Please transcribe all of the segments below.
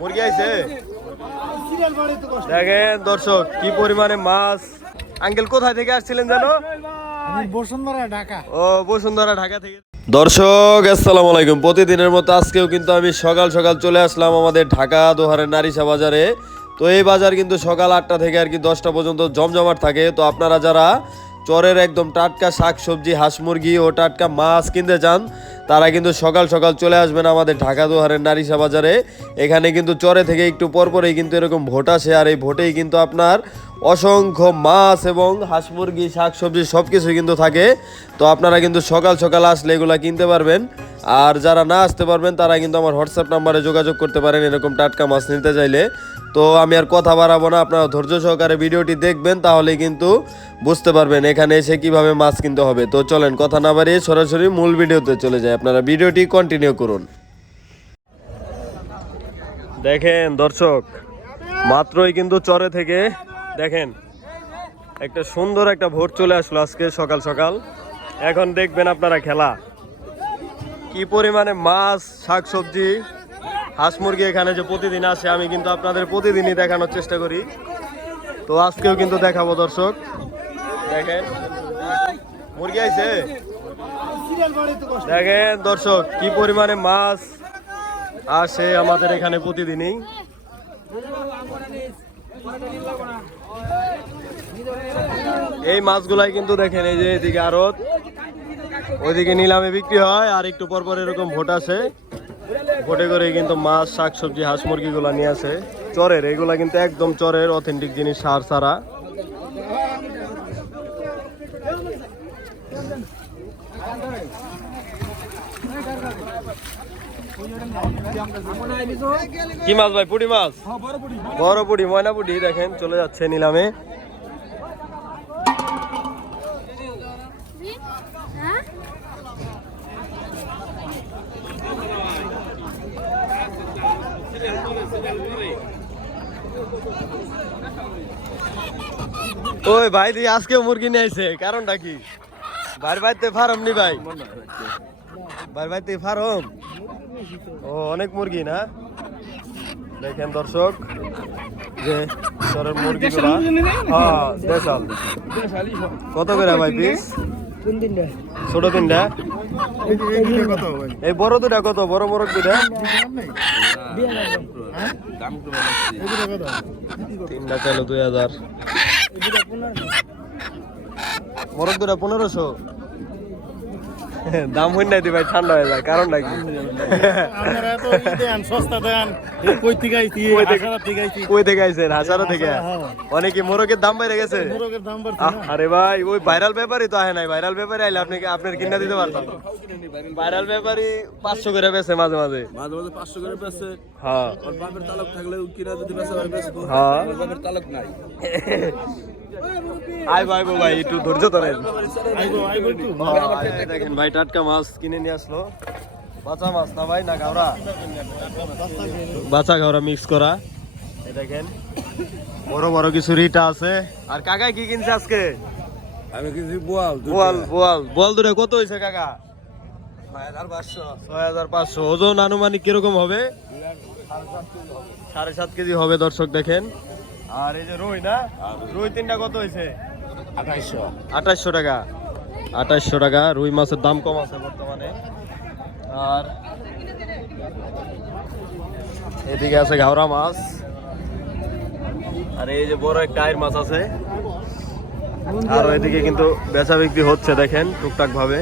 মুরগি আইছে? দেখেন দর্শক কি পরিমাণে মাছ। আঙ্কেল কোথায় থেকে আসছিলেন জানো? বসুন্ধরা ঢাকা। ও বসুন্ধরা ঢাকা থেকে। দর্শক আসসালামু আলাইকুম। প্রতিদিনের মতো আজকেও কিন্তু আমি সকাল সকাল চলে আসলাম আমাদের ঢাকা দোহারের নারিসা বাজারে। তো এই বাজার কিন্তু সকাল আটটা থেকে আর কি দশটা পর্যন্ত জমজমাট থাকে। তো আপনারা যারা চরের একদম টাটকা শাক সবজি হাঁস মুরগি ও টাটকা মাছ কিনতে চান তারা কিন্তু সকাল সকাল চলে আসবেন আমাদের ঢাকা দোহারের নারিশা বাজারে। এখানে কিন্তু চরে থেকে একটু পরপরেই কিন্তু এরকম ভোট আসে, আর এই ভোটেই কিন্তু আপনার অসংখ্য মাছ এবং হাঁস মুরগি, শাক সবজি সব কিছুই কিন্তু থাকে। তো আপনারা কিন্তু সকাল সকাল আসলে এগুলা কিনতে পারবেন। আর যারা না আসতে পারবেন, তারা কিন্তু আমার হোয়াটসঅ্যাপ নাম্বারে যোগাযোগ করতে পারেন, এরকম টাটকা মাছ নিতে চাইলে। তো আমি আর কথা বাড়াবো না, আপনারা ধৈর্য সহকারে ভিডিওটি দেখবেন, তাহলে কিন্তু বুঝতে পারবেন এখানে এসে কীভাবে মাছ কিনতে হবে। তো চলেন, কথা না বাড়িয়ে সরাসরি মূল ভিডিওতে চলে যায় আপনারা ভিডিওটি কন্টিনিউ করুন। দেখেন দর্শক, মাত্রই কিন্তু চরে থেকে, দেখেন, একটা সুন্দর একটা ভোট চলে আসলো আজকে সকাল সকাল। এখন দেখবেন আপনারা খেলা। কি পরিমাণে মাছ, শাকসবজি, হাঁস মুরগি এখানে যে প্রতিদিন আসে, আমি কিন্তু আপনাদের প্রতিদিনই দেখানোর চেষ্টা করি। তো আজকেও কিন্তু দেখাবো দর্শক। দেখেন, মুরগি আইছে? দেখেন দর্শক, কি পরিমাণে মাছ আসে আমাদের এখানে প্রতিদিনই। এই মাছগুলাই কিন্তু দেখেন, এই যে এদিকে আড়ত, ওইদিকে নিলামে বিক্রি হয় আর একটু পর পর এরকম ভোট আসে। ভোটে করে কিন্তু মাছ, শাকসবজি, হাঁস মুরগিগুলো নিয়ে আসে। চরের, এগুলা কিন্তু একদম চরের অথেন্টিক জিনিস, সার ছাড়া। কি মাছ ভাই, পুটি মাছ? বড় পুটি, ময়না পুটি, দেখেন, চলে যাচ্ছে নিলামে। ওই ভাই, তুই আজকে মুরগি নিয়ে আইছে, কারণটা কি? ভাইয়ের বাড়িতে ফার্ম নি ভাই। ভাইয়ের বাড়িতে ফার্ম? ও অনেক মুরগি না? দেখেন দর্শক যে সরের মুরগি হ্যাঁ দেশাল। কত করে ভাই পিস ছোট তিনটা? এই বড় দুটা কত? বড় বড় দুটা? তিনটা চাইলো দুই হাজার। বড় দুটা পনেরোশো? দাম হইন নাই দি ভাই ঠান্ডা হয়ে যায় কারণ কি আপনারা তো দেন সস্তা দেন কই থেকে আইছি কই থেকে? আইছি। কই থেকে আইছেন? থেকে? হ্যাঁ। অনেকে মোরগের দাম বেড়ে গেছে। মোরগের দাম বাড়ছে আরে ভাই ওই ভাইরাল ব্যাপারই তো আহে নাই। ভাইরাল ব্যাপারে আইলে আপনি আপনার কিনা দিতে পারতাম? ভাইরাল ব্যাপারই পাঁচশো করে বেছে মাঝে মাঝে। মাঝে মাঝে পাঁচশো করে বেচে। হ্যাঁ। বাপের তালক থাকলে কিনা যদি বেচে হ্যাঁ। বাপের তালক নাই। আই ভাই ভাই একটু ধৈর্য ধরেন। আইগো আইগো একটু এই দেখেন ভাই টাটকা মাছ কিনে নিয়ে আসলো। বাঁচা মাছ না ভাই না গাওরা বাঁচা গাওরা মিক্স করা। এই দেখেন বড় বড় কিছু রিটা আছে। আর কাকা কি কিনছে আজকে? আমি কিছু বোয়াল বোয়াল বোয়াল। বোয়াল দুটো কত হয়েছে কাকা? ছয় হাজার পাঁচশো। ওজন আনুমানিক কীরকম হবে। সাড়ে সাত কেজি হবে দর্শক দেখেন। আর এই যে রুই না? রুই তিনটা কত হয়েছে? আঠাইশো আঠাশশো টাকা। আঠাশশো টাকা রুই মাছের দাম কম আছে বর্তমানে। আর এদিকে আছে ঘাওড়া মাছ। আর এই যে বড় একটা আয়ের মাছ আছে। আর এদিকে কিন্তু বেচা বিক্রি হচ্ছে দেখেন টুকটাক ভাবে।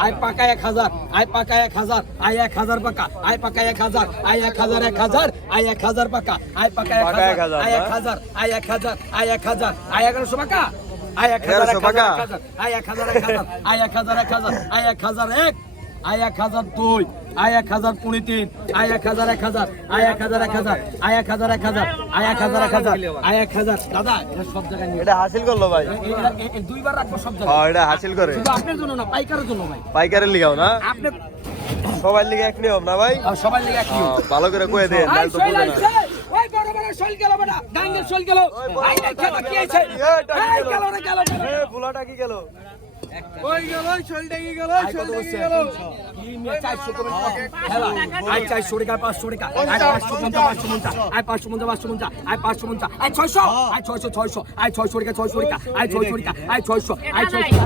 আয় পাকা এক হাজার আয় পাকা এক হাজার আয় এক হাজার পাকা আয় পাকা এক হাজার আয় এক হাজার এক হাজার আয় এক হাজার পাকা আয় পাকা এক হাজার আয় এক? হাজার আয় এক হাজার আয় এক হাজার আয় এগারোশো পাকা আয় এক? হাজার, এক হাজার আয় এক হাজার এক হাজার আয় এক হাজার এক হাজার আয় এক হাজার এক আয় এক হাজার দুই আয় এক হাজার কুড়ি তিন আয় এক হাজার এক হাজার আয় এক হাজার এক হাজার আয় এক হাজার এক হাজার আয় এক হাজার এক হাজার আয় এক হাজার। দাদা এটা সব জায়গায় এটা হাসিল করল ভাই। দুইবার রাখব সব জায়গায়। হ্যাঁ এটা হাসিল করে। শুধু আপনার জন্য না পাইকারের জন্য ভাই। পাইকারের লিগাও না? আপনি সবাই লিগে এক নিয়ম না ভাই? আর সবাই লেগে একই হ্যাঁ, ভালো করে কয়ে দেন তো না। ওই বড় বড় শৈল গেল বেটা ডাঙ্গের শৈল গেল। আই কি আইছে এই, গেল। রে গেল। এ, কি গেল? ওই গেল কি গেল করে খেলা। আয় চারশো টাকা, পাঁচশো টাকা, আয় পাঁচশো পঞ্চাশ, পাঁচশো পঞ্চাশ, আয় পাঁচশো পঞ্চাশ, পাঁচশো পঞ্চাশ, আয় পাঁচশো পঞ্চাশ, আয় ছয়শো, আয় ছয়শো, ছয়শো, আয় ছয়শো টাকা, ছয়শো টাকা, আয় ছয়শো টাকা, আয় ছয়শো, আয় ছয়শো,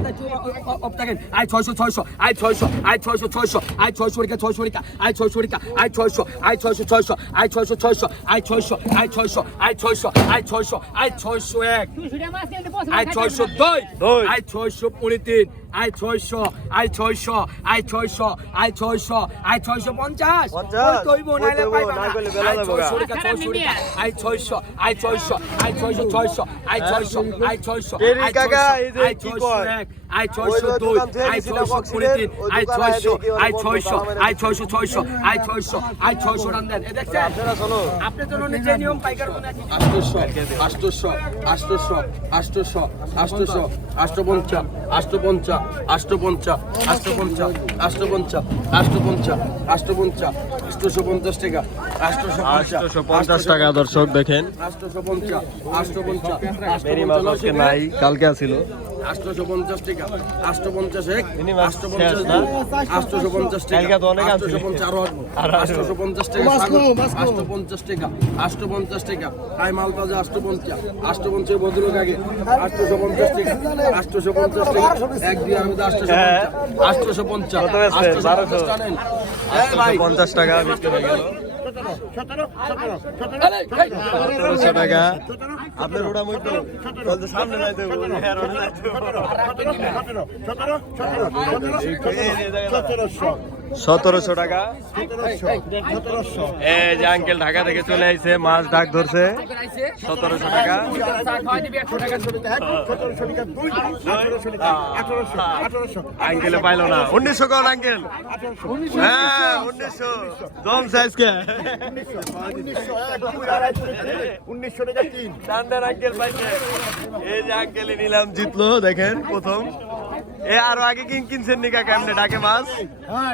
থাকেন, আয় ছয়শো, ছয়শো, আয় ছয়শো, আয় ছয়শো, ছয়শো, আয় ছয়শো টাকা, ছয়শো টাকা, আয় ছয়শো টাকা, আয় ছয়শো, আয় ছয়শো, ছয়শো, আয় ছয়শো, ছয়শো, আয় ছয়শো, আয় ছয়শো, আয় ছয়শো, আয় ছয়শো, আয় ছয়শো এক, আয় ছয়শো দুই আয় ছয়শো তিন আয় ছয়শো আয় ছয়শো আয় ছয়শো আয় ছয়শো আয় ছয়শো পঞ্চাশ কইবো নাইলে পাইবা আয় ছয়শো গা। টাকা ছয়শো টাকা আয় ছয়শো আয় ছয়শো আয় ছয়শো ছয়শো আয় ছয়শো আয় ছয়শো কেরি আয় কাকা, ছয়শো এই যে আয় কি ছয়শো কয়? এক আয় ছয়শো ওই যে দুই আয় ছয়শো বক্সিলের, তিন আয় ছয়শো আয় ছয়শো আয় ছয়শো ছয়শো আয় ছয়শো আয় ছয়শো রান দেন দেখছেন আপনার জন্য নিজে নিয়ম পাইকার আষ্টশো আষ্টশো আষ্টশো আষ্টশো আষ্টশো আষ্টপঞ্চা আষ্টপঞ্চা আষ্টপঞ্চা আষ্টপঞ্চা আষ্টপঞ্চা আষ্টপঞ্চা আষ্টপঞ্চা আষ্টশো পঞ্চাশ টাকা আষ্টশো আটশো পঞ্চাশ টাকা দর্শক দেখেন। আষ্টশো পঞ্চা আষ্টপঞ্চা আজকে নাই কালকে আছিল। আষ্টশো পঞ্চাশ টাকা আষ্ট পঞ্চাশ এক পঞ্চাশ দুই আষ্টশো পঞ্চাশ টাকা কালকে তো অনেক আষ্টশো পঞ্চাশ আরও আসব আষ্টশো পঞ্চাশ টাকা পঞ্চাশ টাকা আষ্ট পঞ্চাশ টাকা আই মাল বাজে আষ্ট পঞ্চাশ আষ্ট পঞ্চাশ ভদ্রলোক আগে আষ্টশো পঞ্চাশ টাকা আষ্টশো পঞ্চাশ টাকা এক আষ্টশো পঞ্চাশ টাকা। বিক্রি হয়ে গেল সতেরো সতেরো সতেরো সতেরোশো টাকা। আপনার ওটা মুখ বলতে সামনে নাই তো সতেরোশো। সতেরোশো টাকা। এই যে আঙ্কেল ঢাকা থেকে চলে আইছে মাছ ডাক ধরছে। সতেরোশো টাকা। আঙ্কেলে পাইলো না। উনিশশো কন আঙ্কেল। হ্যাঁ উনিশশো। দম সাইজ কে উনিশশো টাকা তিন। চান্দার আঙ্কেল পাইছে। এই যে আঙ্কেলে নিলাম জিতলো দেখেন প্রথম। এ আরও আগে কিন কিনছেন নি কাকা? এমনি ডাকে মাছ? হ্যাঁ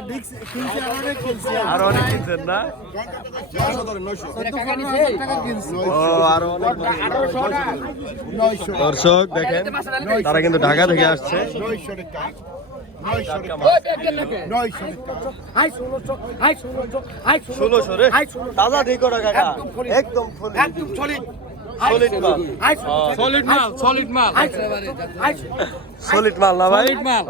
আরও অনেক কিনছেন না? দর্শক দেখেন তারা কিন্তু ঢাকা থেকে আসছে। টাকা টাকা টাকা ষোলোশো রে? তাজা ঠিক কাকা। একদম একদম সলিড সলিড মাল। সলিড মাল সলিড মাল। সলিড মাল না ভাই? মাল।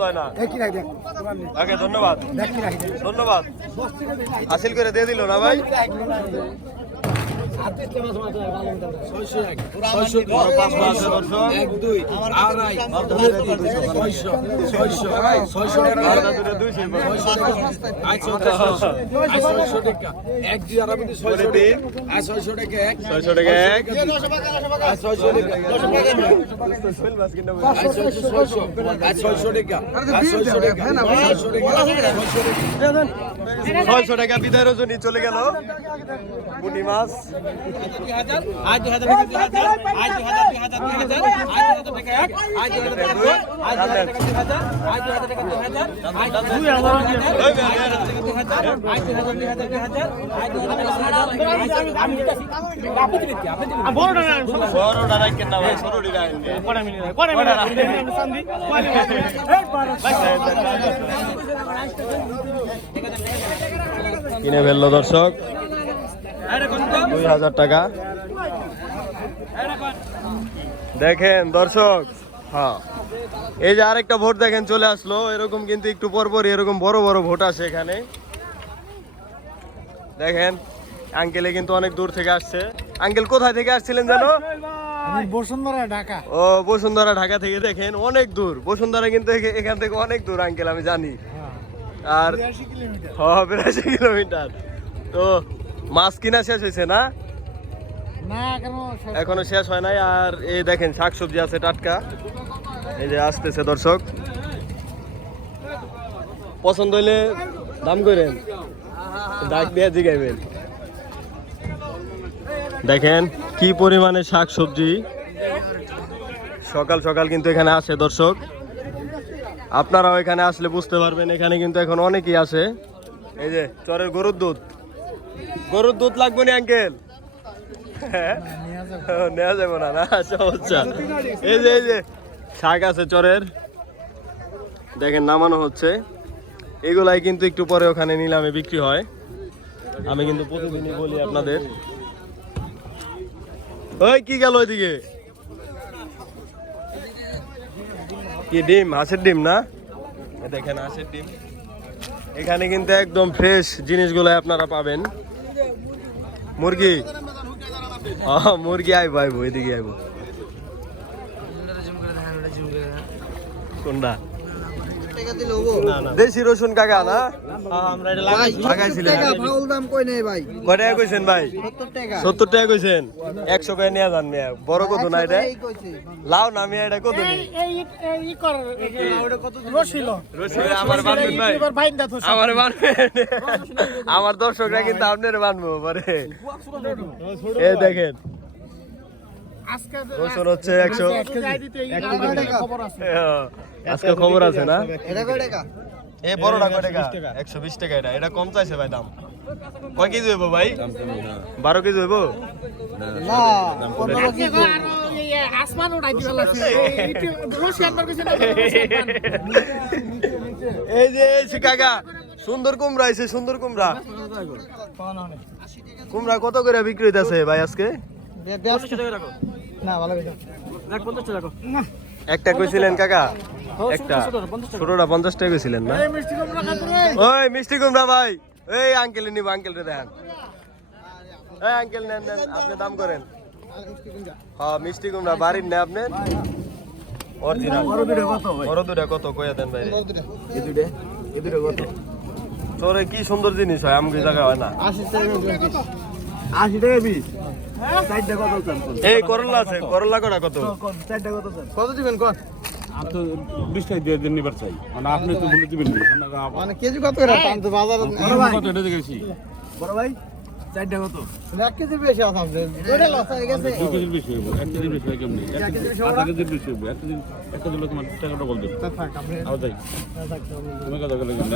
হয় না। ওকে ধন্যবাদ। ধন্যবাদ। হাসিল করে দিয়ে দিল না ভাই? এক দুই আড়াই ছয়শো টাকা আচ্ছা ছয়শো আচ্ছা টাকা এক ছয়শো টাকা আচ্ছা এক ছয়শো টাকা ছয়শো টাকা ছয়শো টাকা ছয়শো টাকা বিদায় রজনী চলে গেল। পুঁটি মাছ। আজ কিনে ফেলল দর্শক। দুই হাজার টাকা। দেখেন দর্শক হ্যাঁ। এই যে আরেকটা ভোট দেখেন চলে আসলো। এরকম কিন্তু একটু পরপর এরকম বড় বড় ভোট আসে এখানে। দেখেন আঙ্কেলে কিন্তু অনেক দূর থেকে আসছে। আঙ্কেল কোথায় থেকে আসছিলেন জানো বসুন্ধরা ঢাকা। ও বসুন্ধরা ঢাকা থেকে দেখেন অনেক দূর। বসুন্ধরা কিন্তু এখান থেকে অনেক দূর আঙ্কেল আমি জানি। আর বিরাশি কিলোমিটার। বিরাশি কিলোমিটার। তো মাছ কিনা শেষ হয়েছে না? না এখনও শেষ হয় নাই। আর এই দেখেন শাকসবজি আছে টাটকা। এই যে আসতেছে দর্শক। পছন্দ হইলে দাম করেন। ডাক দিয়ে জিগাইবেন। দেখেন কি পরিমাণে শাকসবজি। সকাল সকাল কিন্তু এখানে আসে দর্শক। আপনারাও এখানে আসলে বুঝতে পারবেন, এখানে কিন্তু এখন অনেকেই আসে এই যে, চরের গরুর দুধ। গরুর দুধ লাগবে না আঙ্কেল নেওয়া যাবে না না এই যে এই যে, শাক আছে চরের। দেখেন, নামানো হচ্ছে। এগুলাই কিন্তু একটু পরে ওখানে নিলামে বিক্রি হয়। আমি কিন্তু প্রতিদিনই বলি আপনাদের। ওই, কি গেল ওইদিকে? কি ডিম? হাঁসের ডিম না? দেখেন হাঁসের ডিম। এখানে কিন্তু একদম ফ্রেশ জিনিসগুলো আপনারা পাবেন। মুরগি? মুরগি আইব আইব এদিকে আইবো। কোনটা? দেশি রসুন কাকা না? দাম কই নেই ভাই? কয় টাকা কইছেন ভাই? টাকা। সত্তর টাকা কইছেন। একশো করে নিয়ে যান মিয়া। বড় কত না এটা? লাও না মিয়া এটা কত নি আমার বানবেন ভাই। আমার বানবেন। আমার দর্শকরা কিন্তু আপনার বানবো পরে। এই দেখেন। রসুন হচ্ছে একশো আজকে খবর আছে না এটা কয় টাকা টাকা একশো বিশ টাকা এটা এটা কম চাইছে ভাই দাম কয় কেজি হইব ভাই বারো কেজি হইব না পনেরো কেজি আসমান উঠাই লাগছে এই যে এই যে কাকা সুন্দর কুমড়া আইছে সুন্দর কুমড়া কুমড়া কত করে বিক্রি হইতাছে ভাই আজকে না ভালো কথা একটা কইছিলেন কাকা? একটা। ছোটটা পঞ্চাশ টাকা। কইছিলেন না? ওই মিষ্টি কুমড়া ভাই। এই আঙ্কেল নিব আঙ্কেল রে এই আঙ্কেল নেন নেন আপনি দাম করেন। হ্যাঁ মিষ্টি কুমড়া বাড়ির না আপনি। অরিজিনাল বড় দুটা কত কইয়া দেন ভাই তোরে কি সুন্দর জিনিস হয় আমি জায়গা হয় না? আশি টাকা আশি টাকা পিস? এই করলা আছে করলা কটা কত? কত দিবেন কত মানে আপনি তো বলে দিবেন মানে মানে কেজি কত করে বাজারে এটা দেখেছি বড় ভাই কেজি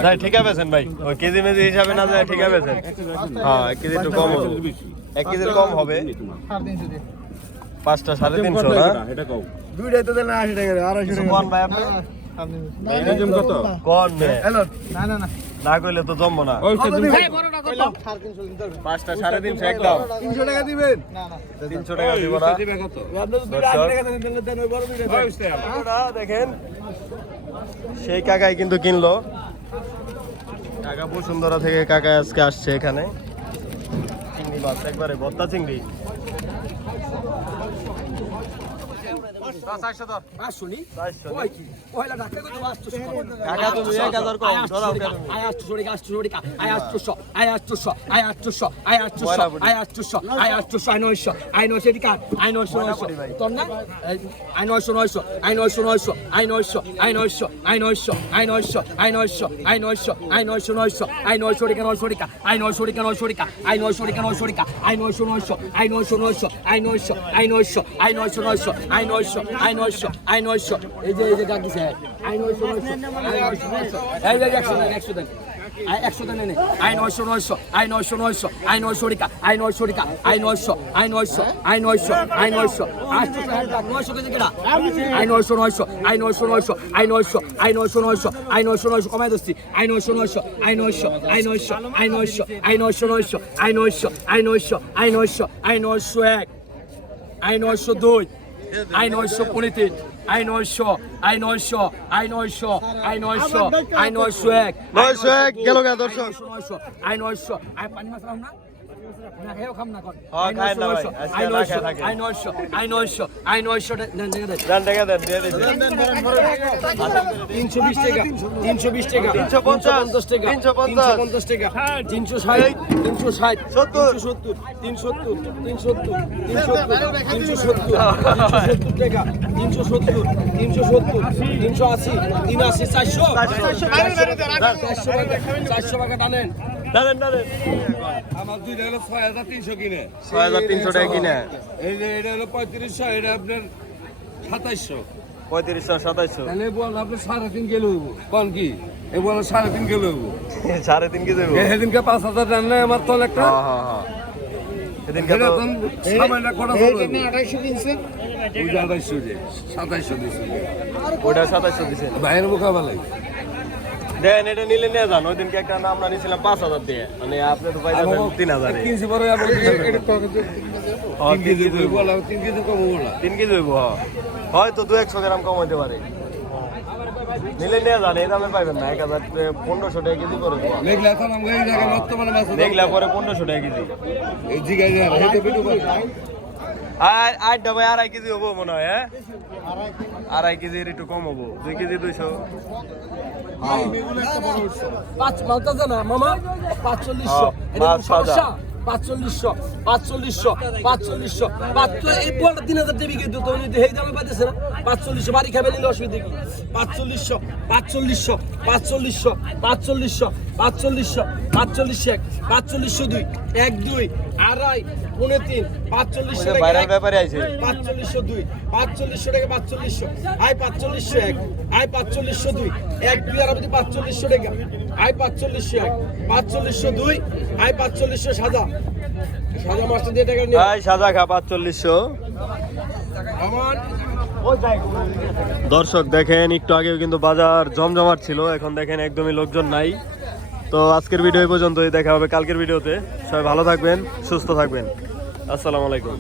যাই। ঠিক আছে ভাই ওই কেজি মেজি হিসাবে না যায় ঠিক আছে হ্যাঁ কেজি একটু কম এক কেজির কম হবে। তিনশো দিয়ে পাঁচটা সাড়ে তিনশো না? দুইটাই তো দেন আশি টাকা আড়াইশো কোন ভাই আপনি? না তো জমবো না। হবে। পাঁচটা সাড়ে তিনশো একদম। তিনশো টাকা দিবেন? তিনশো টাকা দিব না দেখেন। সেই কাকাই কিন্তু কিনলো। কাকা বসুন্ধরা থেকে কাকা আজকে আসছে এখানে। ਬਾਦਸ਼ਾਹ ਇੱਕ ਬਾਰੇ ਬਹੁਤਾ ਸਿੰਘ ਦੀ। আয় নয়শো নয়শো আয় নয়শো নয়শো আয় নয়শো আয় নয়শো আয় নয়শো নয়শো আয় নয়শো আয় নয়শো আয় নয়শো এই যে এই যে গাড়ি স্যার আয় নয়শো নয়শো এই যে একশো দেন একশো দেন আয় একশো দেন এনে আয় নয়শো নয়শো আয় নয়শো নয়শো আয় নয়শো টাকা আয় নয়শো টাকা আয় নয়শো আয় নয়শো আয় নয়শো আয় নয়শো আটশো নয়শো কেজি কেটা আয় নয়শো নয়শো আয় নয়শো নয়শো আয় নয়শো আয় নয়শো নয়শো আয় নয়শো নয়শো কমাই দিচ্ছি আয় নয়শো নয়শো আয় নয়শো আয় নয়শো আয় নয়শো আয় নয়শো নয়শো আয় নয়শো আয় নয়শো আয় নয়শো আয় নয়শো এক আয় নয়শো দুই আয় নয়শো পঁয়ত্রিশ আইন নয়শো আইন নয়শো আইন নয়শো আইন নয়শো আইন নয়শো এক। নয়শো এক গেল দর্শক। নয়শো নয়শো আয় নয়শো পানি মাছ না। হ্যাঁ, তিনশো বিশ টাকা তিনশো বিশ টাকা তিনশো পঞ্চাশ, টাকা তিনশো পঞ্চাশ, টাকা তিনশো ষাট তিনশো ষাট সত্তর। সত্তর তিনশো সত্তর তিনশো সত্তর তিনশো সত্তর তিনশো সত্তর টাকা তিনশো সত্তর তিনশো সত্তর তিনশো আশি তিন আশি চারশো। চারশো। টাকা চারশো টাকা টানেন। দাঁড়েন আমার দুইটা হলো ছয় হাজার তিনশো কিনে। ছয় হাজার তিনশো টাকা কিনে। এই যে এটা হলো পঁয়ত্রিশশো এটা আপনার সাতাইশশো। পঁয়ত্রিশশো সাতাইশশো। তাহলে বল আপনি সাড়ে তিন কিলো হইব। কোন কি? এ বল সাড়ে তিন কিলো হইব। সাড়ে তিন হইবো? সেদিনকে পাঁচ হাজার টাকা নেয় আমার তল একটা। হ্যাঁ হ্যাঁ হ্যাঁ। এদিনকে এটা তো সামান্য কটা আড়াইশো কিনছে ওই যে আড়াইশো যে সাতাইশশো দিয়েছে ওইটা সাতাইশশো দিছে। ভাইয়ের মোকাবেলা লাগে দেন এটা নিলে নিয়ে যান। ওই দিনকে একটা আমরা নিয়েছিলাম পাঁচ হাজার দিয়ে। মানে আপনি তো পাই যাবেন তিন হাজারে। কিনছি পরে তিন কেজি তিন কেজি কম হইব তিন কেজি হইব হ্যাঁ। হয়তো দু একশো গ্রাম কম হইতে পারে। নিলে নিয়ে যান এই দামে পাইবেন না। এক হাজার পনেরোশো টাকা কেজি করে মেঘলা এখন আমরা এই জায়গায় বর্তমানে পরে পনেরোশো টাকা কেজি। এই জিগাই আর আট ডাবাই আড়াই কেজি হব মনে হয় হ্যাঁ আড়াই কেজির একটু কম হব দুই কেজি দুইশো। পাঁচচল্লিশশো। পাঁচচল্লিশশো পাঁচচল্লিশশো পাঁচচল্লিশশো। পাঁচ এই বলটা তিন হাজার দেবী কিন্তু তো উনি এই দামে পাইতেছে না? পাঁচচল্লিশশো বাড়ি খাবে নিলে অসুবিধা কি? পাঁচচল্লিশশো পাঁচচল্লিশশো পাঁচচল্লিশশো পাঁচচল্লিশশো পাঁচচল্লিশশো পাঁচচল্লিশশো এক পাঁচচল্লিশশো দুই এক দুই আড়াই পৌনে তিন পাঁচচল্লিশশো এক। ব্যাপারে আইছে। পাঁচচল্লিশশো দুই পাঁচচল্লিশশো টাকা পাঁচচল্লিশশো আয় পাঁচচল্লিশশো এক আয় পাঁচচল্লিশশো দুই এক দুই আর আপনি পাঁচচল্লিশশো টাকা আয় পাঁচচল্লিশশো এক পাঁচচল্লিশশো দুই আয় পাঁচচল্লিশশো সাদা সাদা মাছটা দিয়ে টাকা নিয়ে। ভাই সাজা খা পাঁচচল্লিশশো। আমার দর্শক দেখেন একটু আগেও কিন্তু বাজার জমজমাট ছিল এখন দেখেন একদমই লোকজন নাই। তো আজকের ভিডিও পর্যন্তই। দেখা হবে কালকের ভিডিওতে। সবাই ভালো থাকবেন, সুস্থ থাকবেন। আসসালামু আলাইকুম।